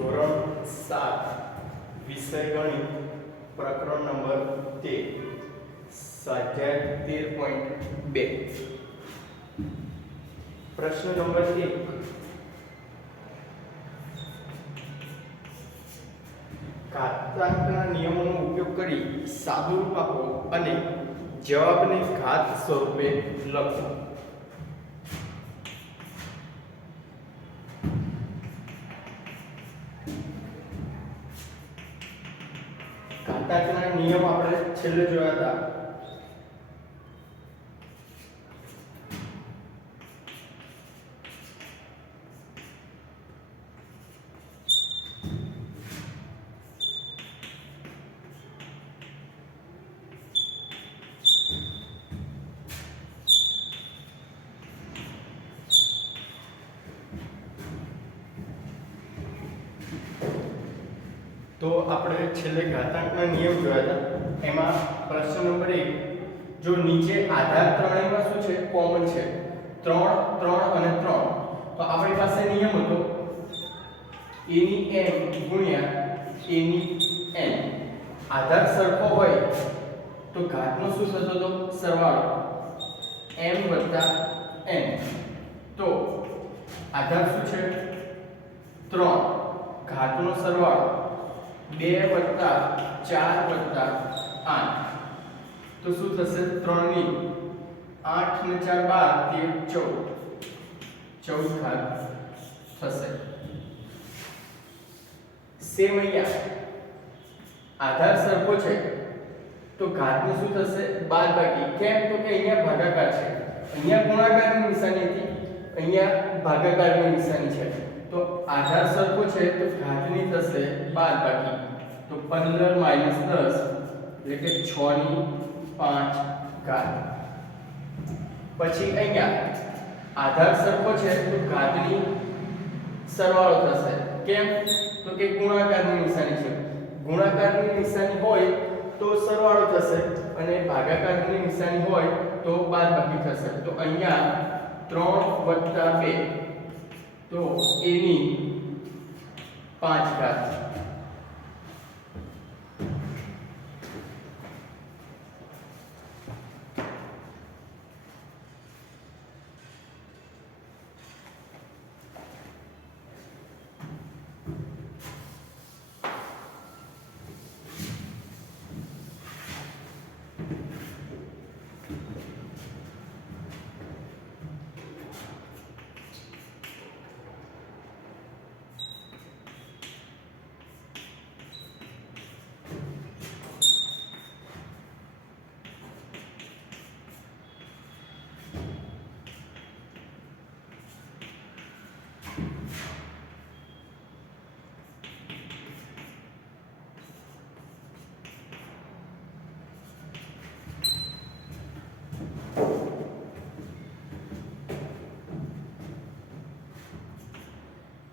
ધોરણ 7 વિષય ગણિત પ્રકરણ નંબર 13 સ્વાધ્યાય 13.2 પ્રશ્ન નંબર 1 ઘાતાંકના નિયમોનો ઉપયોગ કરી સાદુરૂપ આપો અને જવાબને ઘાત સ્વરૂપે લખો. ઘાતાંકના નિયમ આપણે છેલ્લે જોયા હતા. તો આપણે છેલ્લે ઘાતાંકના નિયમ જોયા હતા. એમાં પ્રશ્ન નંબર 1, જો નીચે આધાર ત્રણેયમાં શું છે કોમન છે 3 3 અને 3, તો આપણી પાસે નિયમ હતો a ની m ગુણ્યા a ની n. આધાર સરખો હોય તો ઘાતનો શું થતો હતો સરવાળો m + n. તો આધાર શું છે 3, ઘાતનો સરવાળો 2 + 4 + 8, તો શું થશે 3 ની 8 ને 4 12 14 ઘાત થશે. સેમ અહીંયા આધાર સરખો છે તો ઘાતનું શું થશે બાદબાકી. કેમ તો કે અહીંયા ભાગાકાર છે, અહીંયા ગુણાકારની નિશાની હતી, અહીંયા ભાગાકારની નિશાની છે. તો આધાર સરખો છે તો ઘાતની થશે બાદબાકી. તો 15 - 10 એટલે કે 6 ની 5 ઘાત. પછી અહીંયા આધાર સરખો છે તો ઘાતની સરવાળો થશે. કેમ તો કે ગુણાકારની નિશાની છે, ગુણાકારની નિશાની હોય તો સરવાળો થશે અને ભાગાકારની નિશાની હોય તો બાદબાકી થશે. તો અહીંયા 3 + 2 તો a ની 5 ઘાત.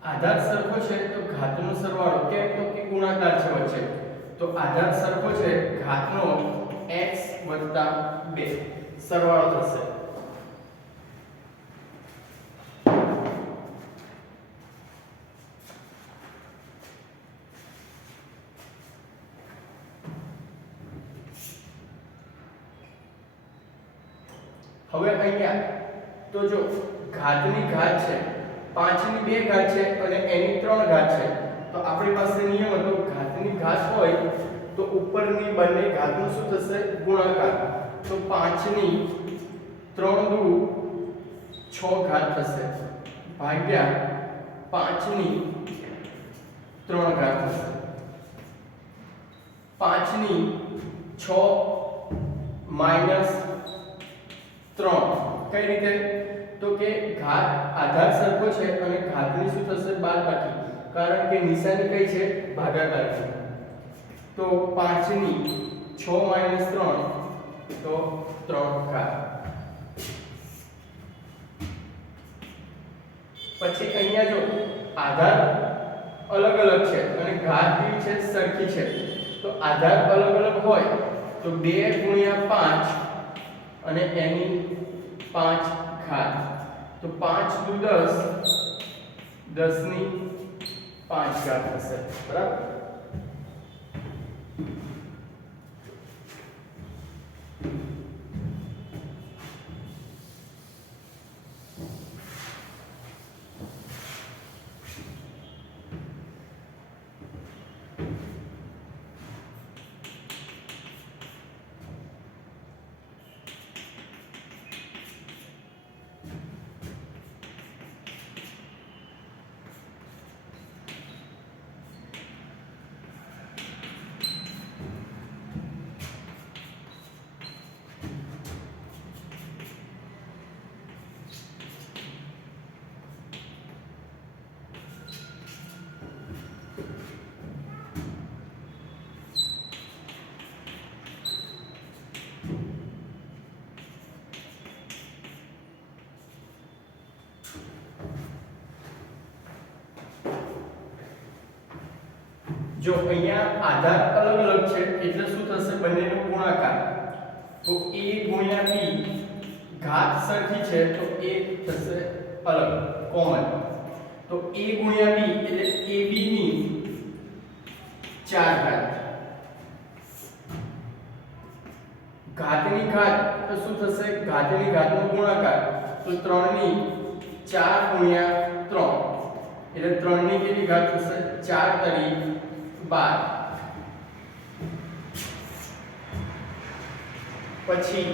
આધાર સરખો છે તો ઘાતનો સરવાળો, કેમ તો કે ગુણાકાર છે વચ્ચે, તો આધાર સરખો છે ઘાતનો x + 2 સરવાળો થશે. હવે અહીંયા તો જો ઘાતની ઘાત છે 5 ની 2 ઘાત છે અને એની 3 ઘાત છે. તો આપણી પાસે નિયમ હતો ઘાતની ઘાત હોય તો ઉપરની બંને ઘાતનો શું થશે ગુણાકાર. તો 5 ની 3 દુ 6 ઘાત થશે ભાગ્યા 5 ની 3 ઘાત થશે. 5 ની 6 - 3 કઈ રીતે તો કે ઘાત આધાર સરખો છે અને ઘાતની શું થશે બાદબાકી, કારણ કે નિશાની કઈ છે ભાગાકાર છે. તો 5 ની 6 - 3 તો 3 ઘાત. પછી અહીંયા જો આધાર અલગ અલગ છે અને ઘાત કેવી છે સરખી છે. તો આધાર અલગ અલગ હોય તો 2 × 5 અને એની 5 ઘાત. તો 5 દુ 10, 10 ની 5 ઘાત થશે બરાબર। જો અહીંયા આધાર અલગ અલગ છે એટલે શું થશે બંનેનો ગુણાકાર તો a ગુણ્યા b ઘાત સરખી છે તો a થશે અલગ કોમન તો a ગુણ્યા b એટલે ab ની 4 ઘાત ઘાતની ઘાત તો શું થશે ઘાતની ઘાતનો ગુણાકાર તો 3 ની 4 ગુણ્યા 3 એટલે 3 ની કેટલી ઘાત થશે 4 તરી 12 પછી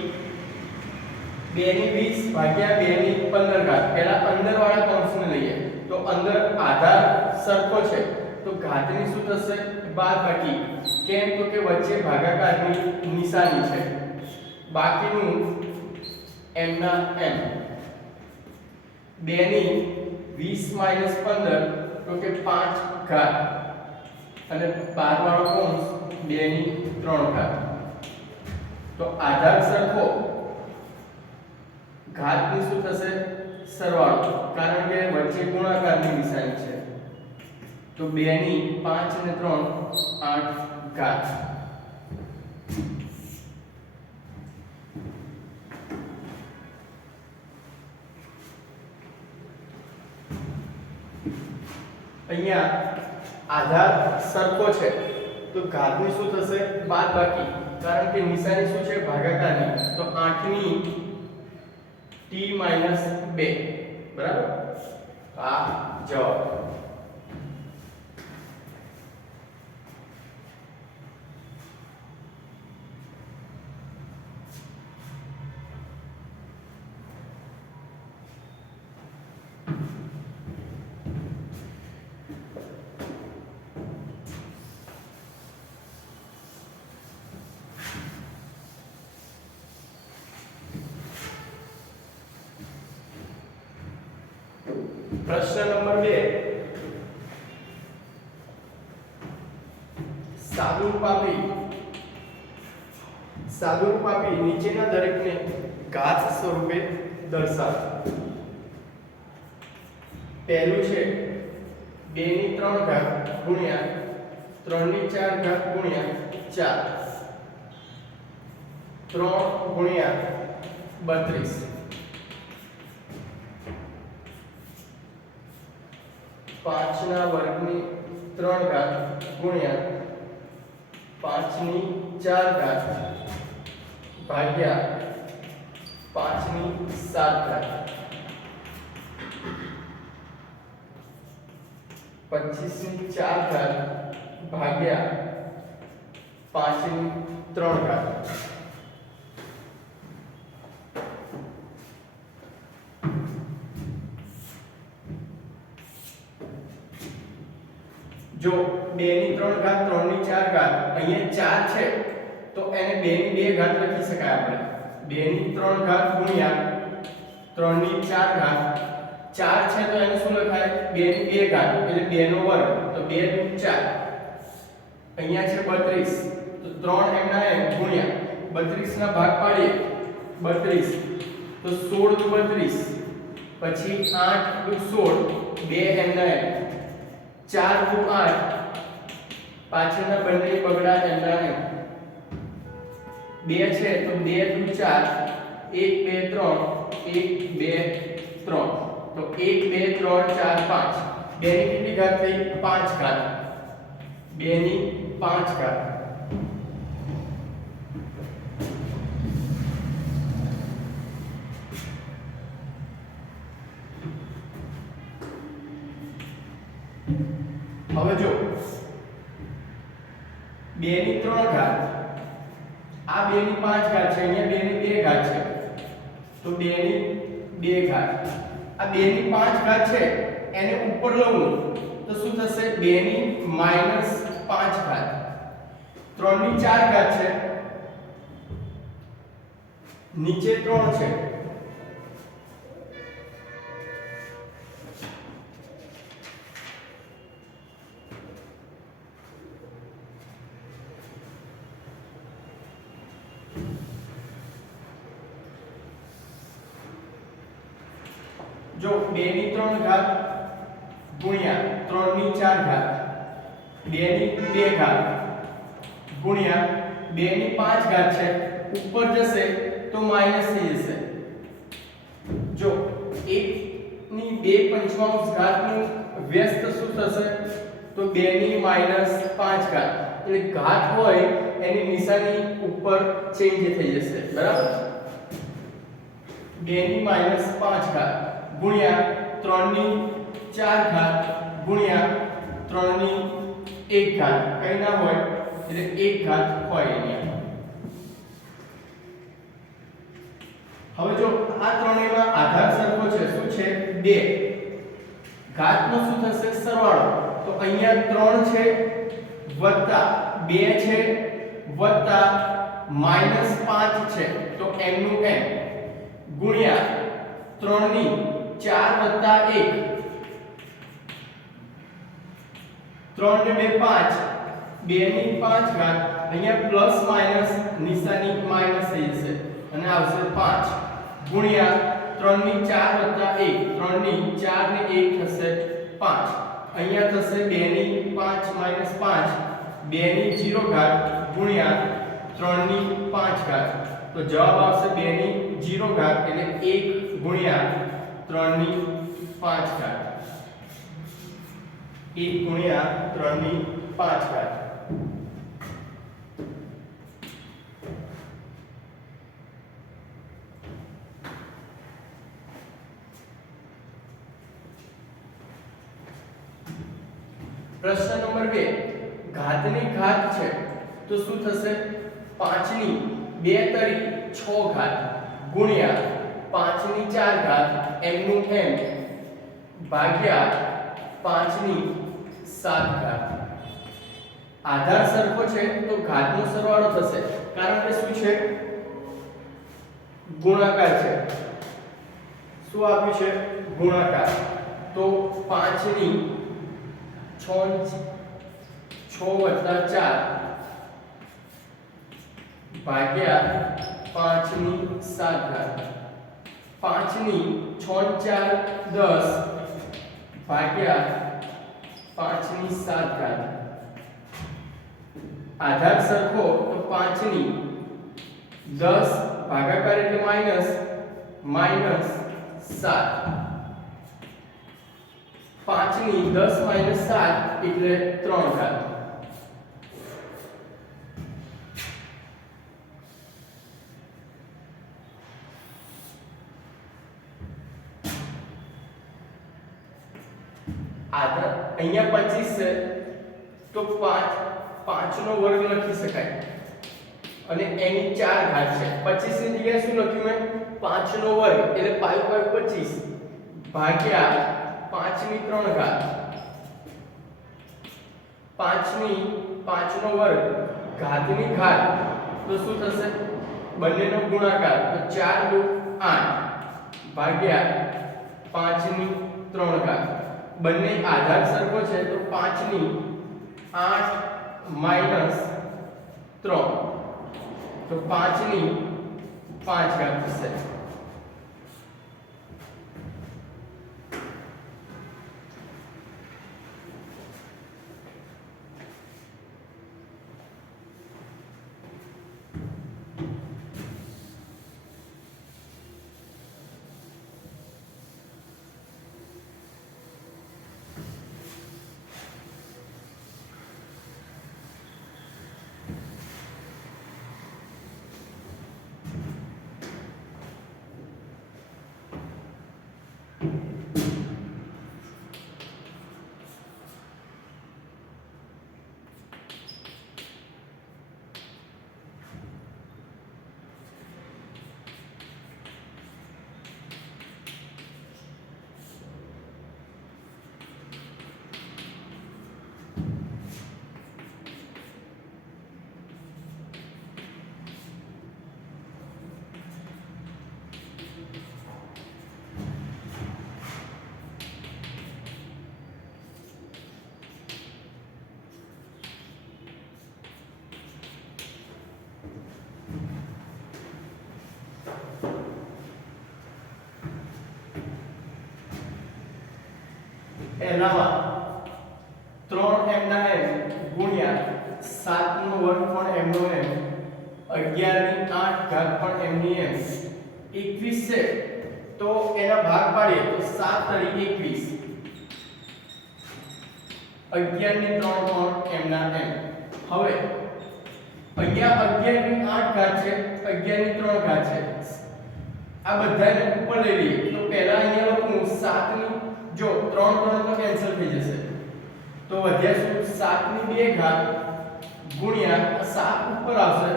2 ની 20 ભાગ્યા 2 ની 15 ઘાત પહેલા અંદર વાળા કૌંસને લઈએ તો અંદર આધાર સરખો છે તો ઘાતની શું થશે બાદબાકી કેમ તો કે વચ્ચે ભાગાકારની નિશાની છે બાકીનું m ના m 2 ની 20 - 15 તો કે 5 ઘાત અને 12 વાળો કૌંસ 2 ની 3 ઘાત તો આધાર સરખો ઘાતની શું થશે સરવાળો કારણ કે વચ્ચે ગુણાકારની નિશાની છે તો 2 ની 5 અને 3 8 ઘાત અહીંયા આધાર સરખો છે તો ઘાતની શું થશે બાદબાકી કારણ કે નિશાની શું છે ભાગાકારની તો 8 ની t - 2 બરાબર આ જવાબ। प्रश्न नंबर 2 सादुरूप आपी नीचेना दरेकने घात स्वरूपे दर्शाव पहलू छे 2 ની 3 ઘાત ગુણ્યા 3 ની 4 ઘાત ગુણ્યા 4 3 ગુણ્યા 32 5 ના વર્ગની 3 ઘાત ગુણ્યા 5 ની 4 ઘાત ભાગ્યા 5 ની 7 ઘાત 25 ની 4 ઘાત ભાગ્યા 5 ની 3 ઘાત जो 2 ની 3 ઘાત 3 ની 4 ઘાત અહીંયા 4 છે તો એને 2 ની 2 ઘાત લખી શકાય આપણે 2 ની 3 ઘાત ગુણ્યા 3 ની 4 ઘાત 4 છે તો એને શું લખાય 2 ની 2 ઘાત એટલે 2 નો વર્ગ તો 2 * 4 અહીંયા છે 32 તો 3 m ના m ગુણ્યા 32 ના ભાગ પાડીએ 32 તો 16 * 32 પછી 8 * 16 2 m ના m 4 * 8 પાછળના બંને બગડા એમના એમ 2 છે તો 2 * 4 1 2 3 1 2 3 તો 1 2 3 4 5 2 ની કેટલી ઘાત થઈ 5 ઘાત 2 ની 5 ઘાત હવે જો 2 ની 3 ઘાત આ 2 ની 5 ઘાત છે અહીંયા 2 ની 2 ઘાત છે તો 2 ની 2 ઘાત આ 2 ની 5 ઘાત છે એને ઉપર લઉં તો શું થશે 2 ની -5 ઘાત 3 ની 4 ઘાત છે નીચે 3 છે जो 2 ની 3 ઘાત ગુણ્યા 3 ની 4 ઘાત 2 ની 2 ઘાત ગુણ્યા 2 ની 5 ઘાત છે ઉપર જશે તો માઈનસ થઈ જશે જો 1 ની 2 પંચમાંશ ઘાતનું વ્યસ્ત શું થશે તો 2 ની -5 ઘાત એટલે ઘાત હોય એની નિશાની ઉપર ચેન્જ થઈ જશે બરાબર 2 ની -5 ઘાત गुणिया 3 ની 4 ઘાત ગુણિયા 3 ની 1 ઘાત કઈ ના હોય એટલે 1 ઘાત હોય અહીંયા હવે જો આ ત્રણેયમાં આધાર સરખો છે શું છે 2 ઘાતનો શું થશે સરવાળો તો અહીંયા 3 છે વત્તા 2 છે વત્તા -5 છે તો m નું m ગુણ્યા 3 ની 4 વત્તા 1 3 ને 2 5 2 ની 5 ઘાત અહીંયા પ્લસ માઈનસ નિશાની માઈનસ થઈ જશે અને આવશે 5 ગુણ્યા 3 ની 4 વત્તા 1 3 ની 4 ને 1 થશે 5 અહીંયા થશે 2 ની 5 5 2 ની 0 ઘાત ગુણ્યા 3 ની 5 ઘાત તો જવાબ આવશે 2 ની 0 ઘાત એટલે 1 ગુણ્યા 3 ની 5 ઘાત 1 ગુણ્યા 3 ની 5 ઘાત પ્રશ્ન નંબર 2 ઘાતની ઘાત છે તો શું થશે 5 ની 2 તરી 6 ઘાત ગુણ્યા 5 ની 4 ઘાત m નું m ભાગ્યા 5 ની 7 ઘાત આધાર સરખો છે તો ઘાતનો સરવાળો થશે કારણ કે શું છે ગુણાકાર છે શું આપ્યું છે ગુણાકાર તો 5 ની 6 વત્તા 4 ભાગ્યા 5 ની 7 ઘાત 5 ની 6 4 10 ભાગ્યા 5 ની 7 ઘાત આધાર સરખો તો 5 ની 10 ભાગાકાર એટલે માઈનસ 7 5 ની 10 - 7 એટલે 3 ઘાત આધાર અહીંયા 25 છે તો 5 નો વર્ગ લખી શકાય અને એની 4 ઘાત છે 25 ની જગ્યાએ શું લખ્યું મેં 5 નો વર્ગ એટલે 5 * 25 ભાગ્યા 5 ની 3 ઘાત 5 ની 5 નો વર્ગ ઘાતની ઘાત તો શું થશે બંનેનો ગુણાકાર તો 4 * 8 ભાગ્યા 5 ની 3 ઘાત બંને આધાર સરખો છે તો 5 ની 8 - 3 તો 5 ની 5 ઘાત થશે એનામાં 3m ના m ગુણ્યા 7 નો વર્ગ પણ m નો m 11 ની 8 ઘાત પણ m ની m 21 છે તો એના ભાગ પાડીએ તો 7 તરી 21 11 ની 3 પણ m ના m હવે અહીંયા 11 ની 8 ઘાત છે 11 ની 3 ઘાત છે આ બધાને ઉપર લઈ લઈએ તો પહેલા અહીંયા લખું 7 ની જો 3 3 તો કેન્સલ થઈ જશે તો વધ્યા શું 7 ની 2 ઘાત ગુણ્યા 7 ઉપર આવશે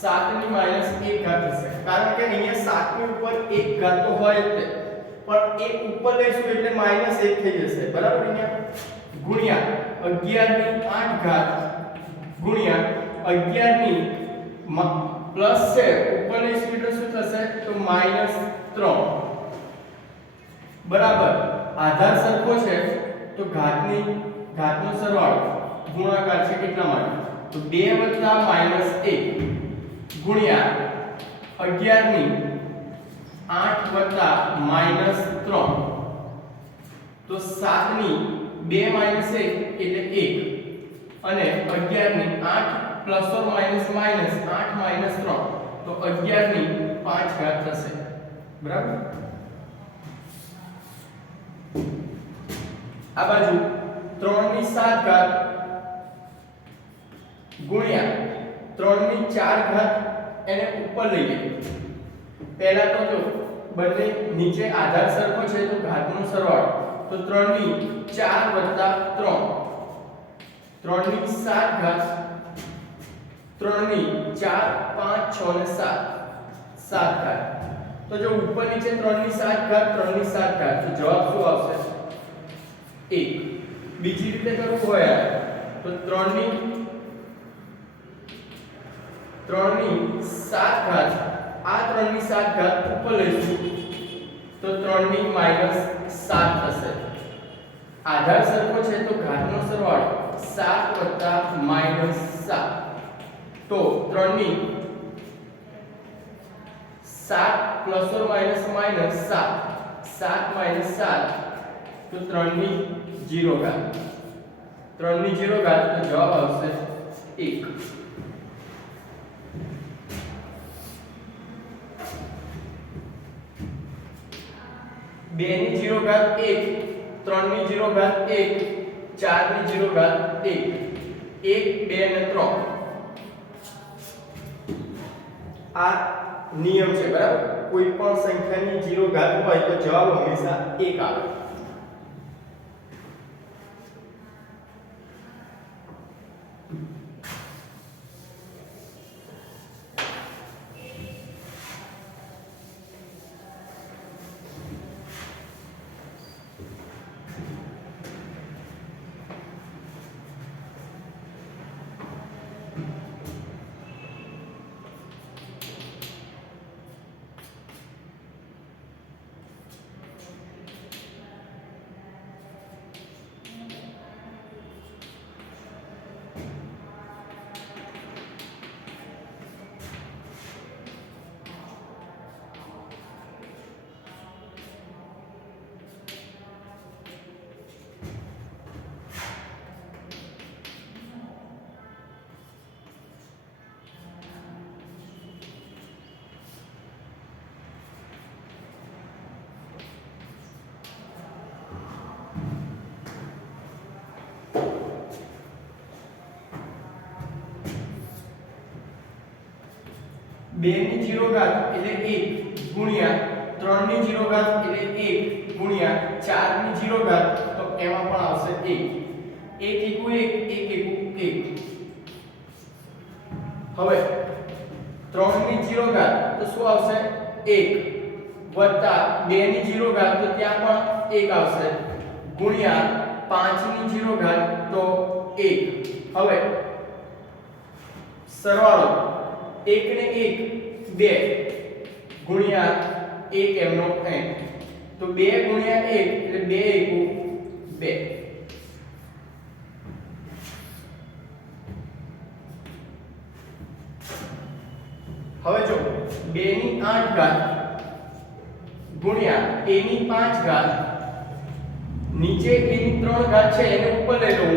7 ની -1 ઘાત થશે કારણ કે અહીંયા 7 ની ઉપર 1 ઘાત તો હોય જ પણ 1 ઉપર લઈશું એટલે -1 થઈ જશે બરાબર અહીંયા ગુણ્યા 11 ની 8 ઘાત ગુણ્યા 11 ની પ્લસ છે ઉપર લઈશું એટલે શું થશે તો -3 બરાબર આધાર સરખો છે તો ઘાતનો સરવાળો ગુણાકાર છે કેટલા માટે તો 2 + -1 ગુણ્યા 11 ની 8 + -3 તો 7 ની 2 - 1 એટલે 1 અને 11 ની 8 ± -8 -3 તો 11 ની 5 ઘાત થશે બરાબર આ બાજુ 3 ની 7 ઘાત ગુણ્યા 3 ની 4 ઘાત એને ઉપર લઈએ પહેલા તો જો બંને નીચે આધાર સરખો છે તો ઘાતનો સરવાળો તો 3 ની 4 + 3 3 ની 7 ઘાત 3 ની 4 5 6 ને 7 7 ઘાત તો જો ઉપર નીચે 3 ની 7 ઘાત 3 ની 7 ઘાત તો જવાબ શું આવશે 1 બીજી રીતે કરવું હોય તો 3 ની 7 ઘાત આ 3 ની 7 ઘાત ઉપર લઈશું તો 3 ની -7 થશે આધાર સરખો છે તો ઘાતનો સરવાળો 7 + -7 તો 3 ની 7 ± -7 7 - 7 તો 3 ની 0 ઘાત 3 ની 0 ઘાત તો જવાબ આવશે 1 2 ની 0 ઘાત 1 3 ની 0 ઘાત 1 4 ની 0 ઘાત 1 1 2 અને 3 આ નિયમ છે બરાબર કોઈ પણ સંખ્યાની 0 ઘાત હોય તો જવાબ હંમેશા 1 આવે બે ની 0 ઘાત એટલે 1 ગુણ્યા 3 ની 0 ઘાત એટલે 1 ગુણ્યા 4 ની 0 ઘાત તો એમાં પણ આવશે 1 1 * 1 1 1 હવે 3 ની 0 ઘાત તો શું આવશે 1 વત્તા 2 ની 0 ઘાત તો ત્યાં પણ 1 આવશે ગુણ્યા 5 ની 0 ઘાત તો 1 હવે સરવાળો 1 ને 1 2 ગુણ્યા 1 એમનો n તો 2 ગુણ્યા 1 એટલે 2 એકુ 2 હવે જો 2 ની 8 ઘાત ગુણ્યા a ની 5 ઘાત નીચે a ની 3 ઘાત છે એને ઉપર લઈ લઉં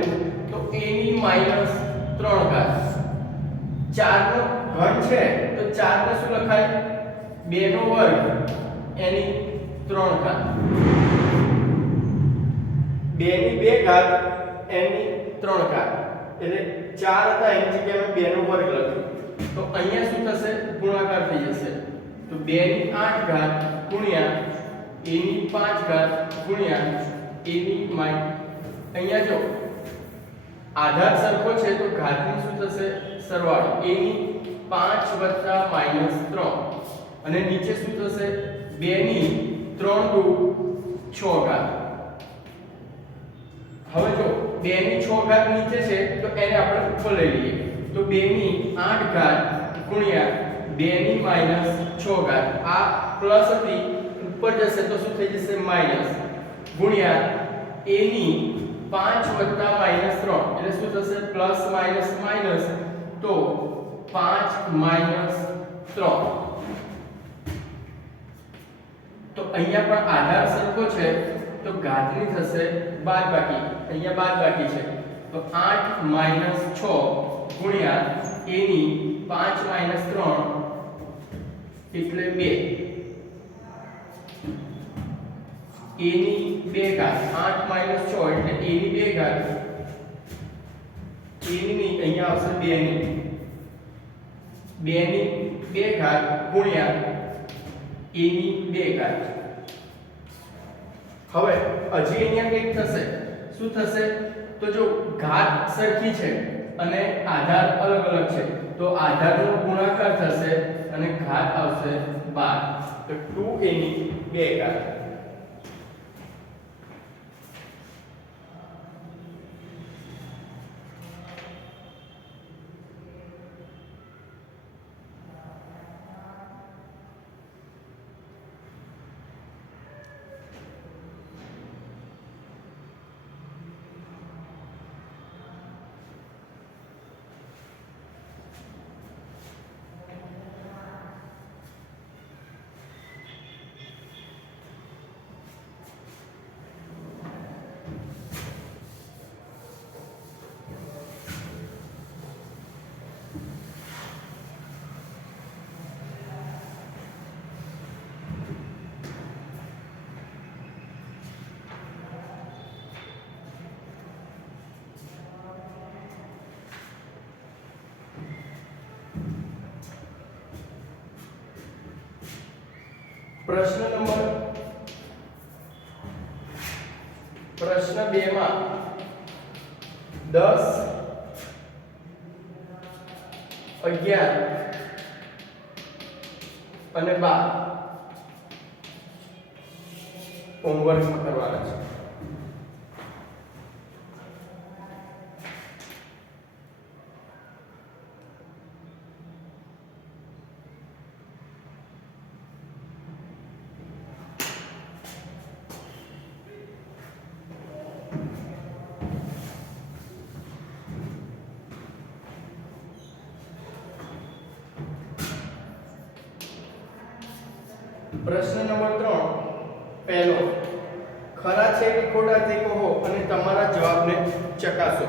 તો a ની -3 ઘાત 4 નો ઘન છે તો 4 ને શું લખાય 2 નો વર્ગ એની 3 ઘાત 2 ની 2 ઘાત એની 3 ઘાત એટલે 4 હતા એની જગ્યાએ 2 નો વર્ગ લખ્યો તો અહીંયા શું થશે ગુણાકાર થઈ જશે તો 2 ની 8 ઘાત ગુણ્યા a ની 5 ઘાત ગુણ્યા a ની અહીંયા જો આધાર સરખો છે તો ઘાતનું શું થશે સરવાળો a ની 5 વત્તા -3 અને નીચે શું થશે 2 ની 3 દુ 6 ઘાત હવે જો 2 ની 6 ઘાત નીચે છે તો એને આપણે ઉપર લઈ લઈએ તો 2 ની 8 ઘાત ગુણ્યા 2 ની -6 ઘાત આ પ્લસ હતી ઉપર જશે તો શું થઈ જશે માઈનસ ગુણ્યા a ની 5 વત્તા -3 એટલે શું થશે પ્લસ માઈનસ માઈનસ તો 5 - 3 તો અહીંયા પણ આધાર સરખો છે તો ઘાતની થશે બાદબાકી અહીંયા બાદબાકી છે તો 8 - 6 ગુણ્યા a ની 5 - 3 એટલે 2 a ની 2 ઘાત 8 - 6 એટલે a ની 2 ઘાત a ની અહીંયા આવશે 2 ની 2 ઘાત ગુણ્યા a ની 2 ઘાત હવે હજી અહીંયા કંઈક થશે શું થશે તો જો ઘાત સરખી છે અને આધાર અલગ અલગ છે તો આધારનો ગુણાકાર થશે અને ઘાત આવશે 12 તો 2a ની 2 ઘાત પ્રશ્ન 2 માં 10 11 અને 12 હોમવર્કમાં કરવાના છે પ્રશ્ન નંબર 3 પહેલો ખરા છે કે ખોટા તે કહો અને તમારા જવાબને ચકાસો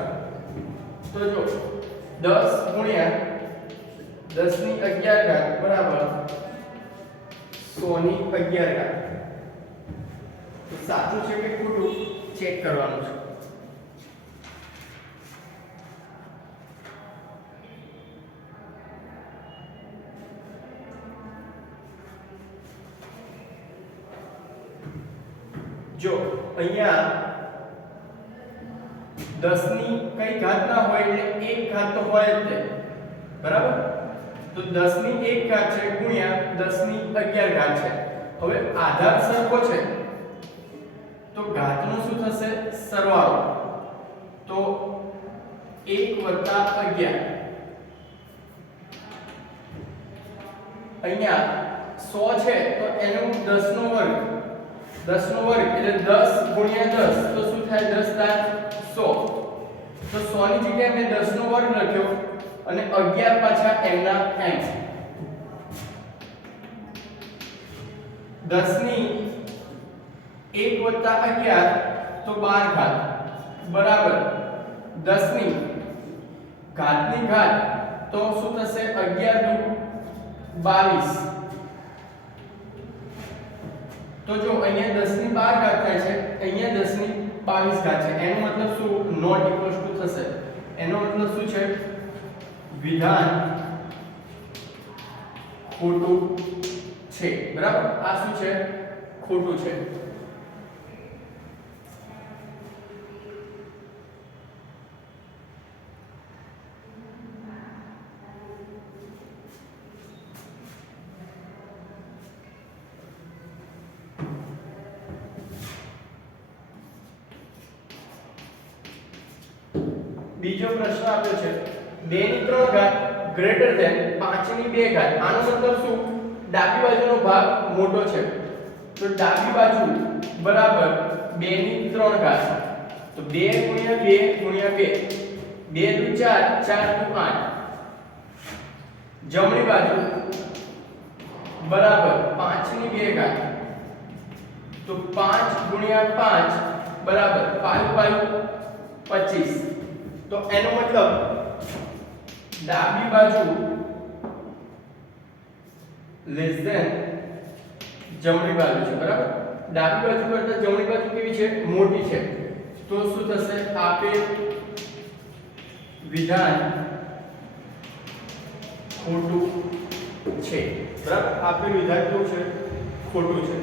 તો જો 10 ગુણ્યા 10 ની 11 ઘાત બરાબર 100 ની 11 ઘાત તો સાચું છે કે ખોટું ચેક કરવાનું છે જો અહીંયા 10 ની કઈ ઘાત ના હોય એટલે એક ઘાત તો હોય જ તે બરાબર તો 10 ની 1 ઘાત છે ગુણ્યા 10 ની 11 ઘાત છે હવે આધાર સરખો છે તો ઘાતનો શું થશે સરવાળો તો 1 + 11 અહીંયા 100 છે તો એનો 10 નો વર્ગ 10 નો વર્ગ એટલે 10 ગુણ્યા 10 તો શું થાય 10 * 100 તો 100 ની જગ્યાએ મેં 10 નો વર્ગ લખ્યો અને 11 પાછા એમના એમ 10 ની 1 + 11 તો 12 ઘાત બરાબર 10 ની ઘાતની ઘાત તો શું થશે 11 દુ 22 તો જો અહીંયા 10 ની 12 ઘાત થાય છે અહીંયા 10 ની 22 ઘાત છે એનો મતલબ શું નોટ ઇક્વલ્સ ટુ થશે એનો મતલબ શું છે વિધાન ખોટું છે બરાબર આ શું છે ખોટું છે બીજો પ્રશ્ન આપ્યો છે 2 ની 3 ઘાત ગ્રેટર ધેન 5 ની 2 ઘાત આનો મતલબ શું ડાબી બાજુનો ભાગ મોટો છે તો ડાબી બાજુ બરાબર 2 ની 3 ઘાત તો 2 * 2 * 2 2 દુ 4 4 દુ 8 જમણી બાજુ બરાબર 5 ની 2 ઘાત તો 5 * 5 બરાબર 5 5 25 તો એનો મતલબ ડાબી બાજુ લેસ ધેન જમણી બાજુ છે બરાબર ડાબી બાજુ કરતા જમણી બાજુ કેવી છે મોટી છે તો શું થશે આપેલ વિધાન ખોટું છે બરાબર આપેલ વિધાન કેવું છે ખોટું છે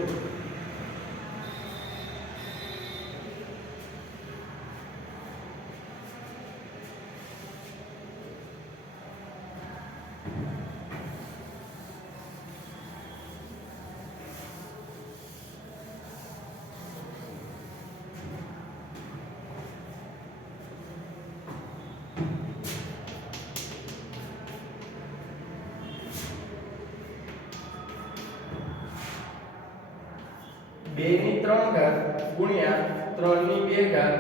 બે ની 3 ઘાત ગુણ્યા 3 ની 2 ઘાત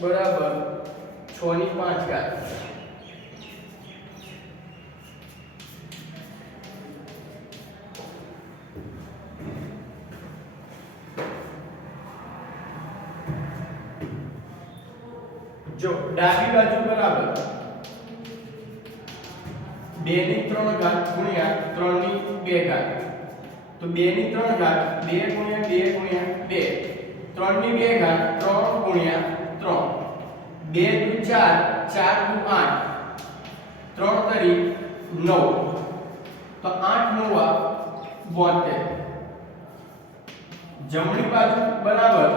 બરાબર 6 ની 5 ઘાત જો ડાબી બાજુ બરાબર 2 ની 3 ઘાત ગુણ્યા 3 ની 2 ઘાત તો 2 ની 3 ઘાત 2 * 2 * 2 3 ની 2 ઘાત 3 * 3 2 દુ 4 4 દુ 8 3 તરી 9 તો 8 * 9 72 જમણી બાજુ બરાબર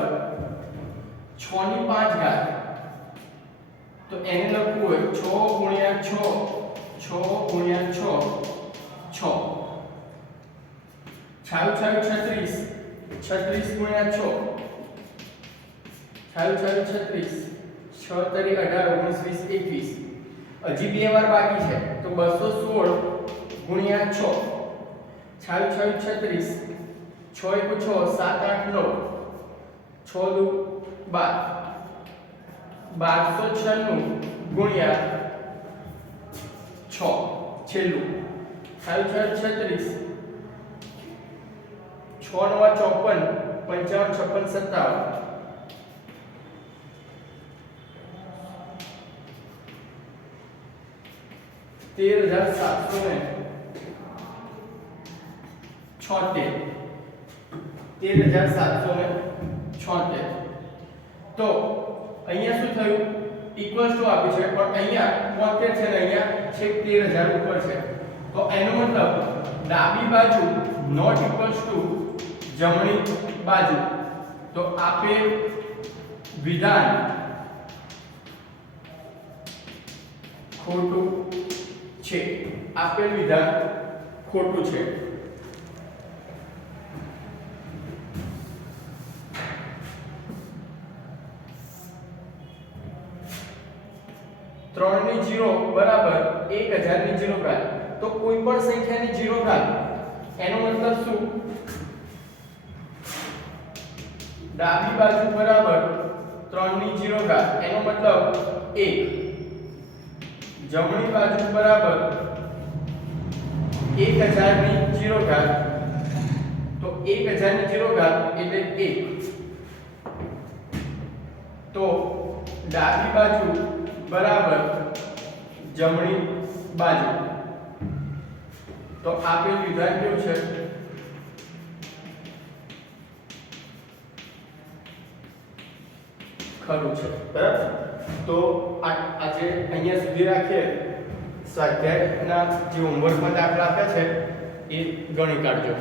6 ની 5 ઘાત તો એને લખવું હોય 6 * 6 6 * 6 6 छायु छायु 36 36 गुण્યા 6 छायु छायु 36 6 તરી 18 19 20 21 હજી બે વાર બાકી છે તો 216 ગુણ્યા 6 छायु छायु 36 6 * 1 6 7 8 9 6 દુ 12 1296 ગુણ્યા 6 છેલ્લું छायु छायु 36 6 * 9 = 54 55 56 57 13776 તો અહીંયા શું થયું ઇક્વલ્સ ટુ આપ્યું છે પણ અહીંયા 73 છે ને અહીંયા છેક 13000 ઉપર છે તો એનો મતલબ ડાબી બાજુ નોટ ઇક્વલ્સ ટુ જમણી બાજુ તો આપેલ વિધાન ખોટું છે આપેલ વિધાન ખોટું છે ત્રણ ની 0 બરાબર 1000 ની 0 ઘાત તો કોઈ પણ સંખ્યાની 0 ઘાત એનો મતલબ શું ડાબી બાજુ બરાબર 3 ની 0 ઘાત એનો મતલબ 1 જમણી બાજુ બરાબર 1000 ની 0 ઘાત તો 1000 ની 0 ઘાત એટલે 1 ડાબી બાજુ બરાબર જમણી બાજુ. તો આપેલ વિધાન કેવું છે? ખરું છે. બરાબર. તો આજે અહીંયા સુધી રાખીએ. સ્વાધ્યાયના જે હોમવર્કમાં દાખલા આપ્યા છે એ ગણી કાઢજો.